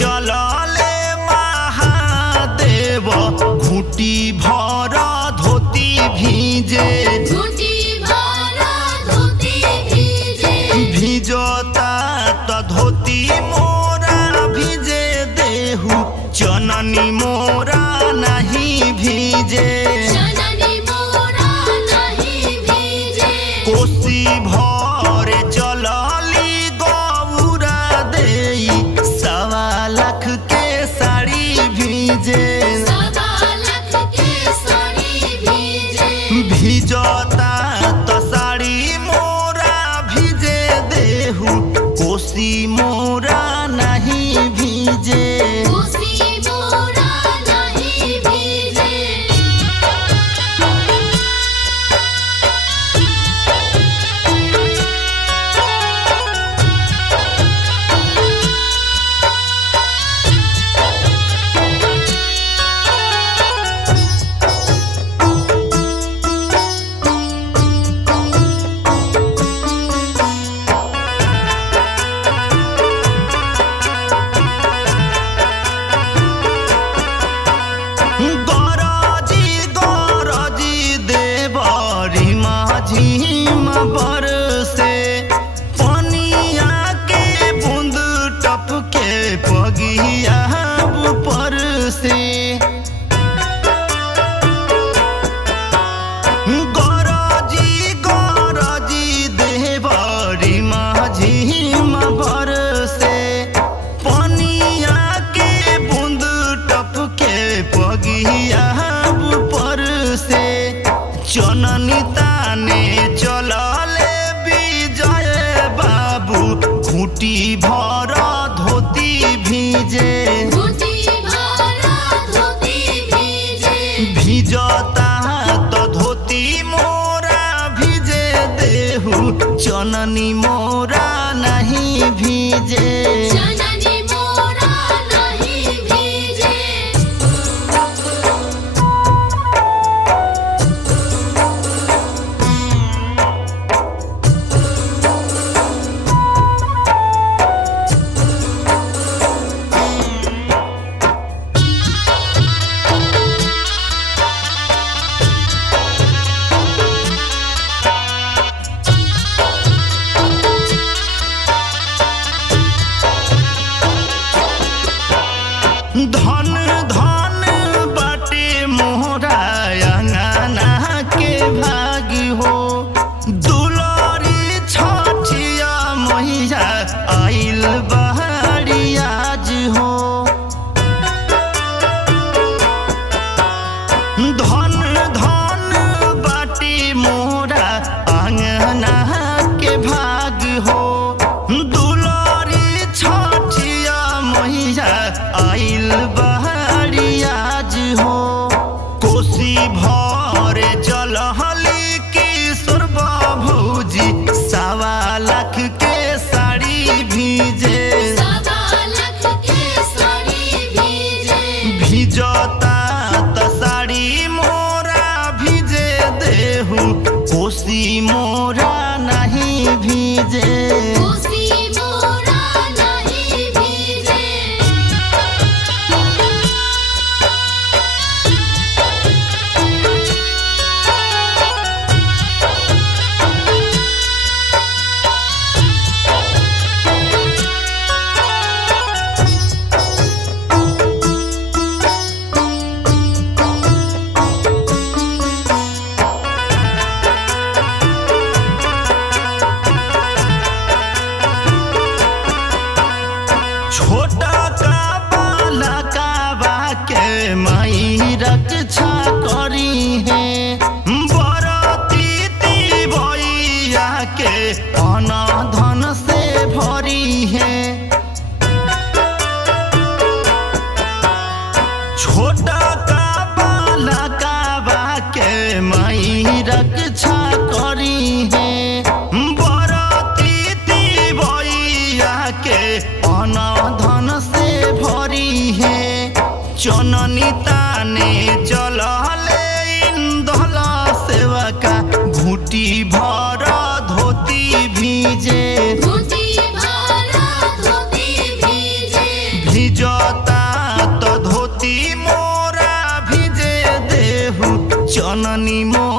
चलले महादेव घुटी भर धोती भीजे भिजता त धोती मोरा भिजे देहु चननी मोरा नहीं भीजे कोसी भरे चलली गौरा देई 1.25 लाख के साड़ी भीजे भिजता तो साड़ी मोरा भिजे देहु कोसी मोरा नहीं भीजे बरसे पनिया के बूंद टपके पगिया ऊपर से गरजी देवरी माझीम बरसे पनिया के बूंद टपके पगिया ऊपर से चननी ताने चलले विजय बाबू घुटी भर धोती भीजे भिजता तो धोती मोरा भिजे देहु चननी मोरा नहीं भीजे धन धन बाटे मोहरा अंगना के भागी हो दुलारी छठिया मैया आइल बहारी आज हो धन धन बाटे मोहरा अंगना के भाग हो दुलारी छठिया मैया आइल बहारी आज हो कोसी भरे चलहली किशोर भौजी 1.25 लाख के साड़ी भीजे भिजता तो साड़ी मोरा भिजे देहु कोसी मोरा नहीं भीजे छोटा का बाला का बाके माई रक्षा करी है बरती भैया के अना धन से भरी है छोटा का बाला का बाके माई रक्षा करी है बरती भैया के अना धन से जननी मोर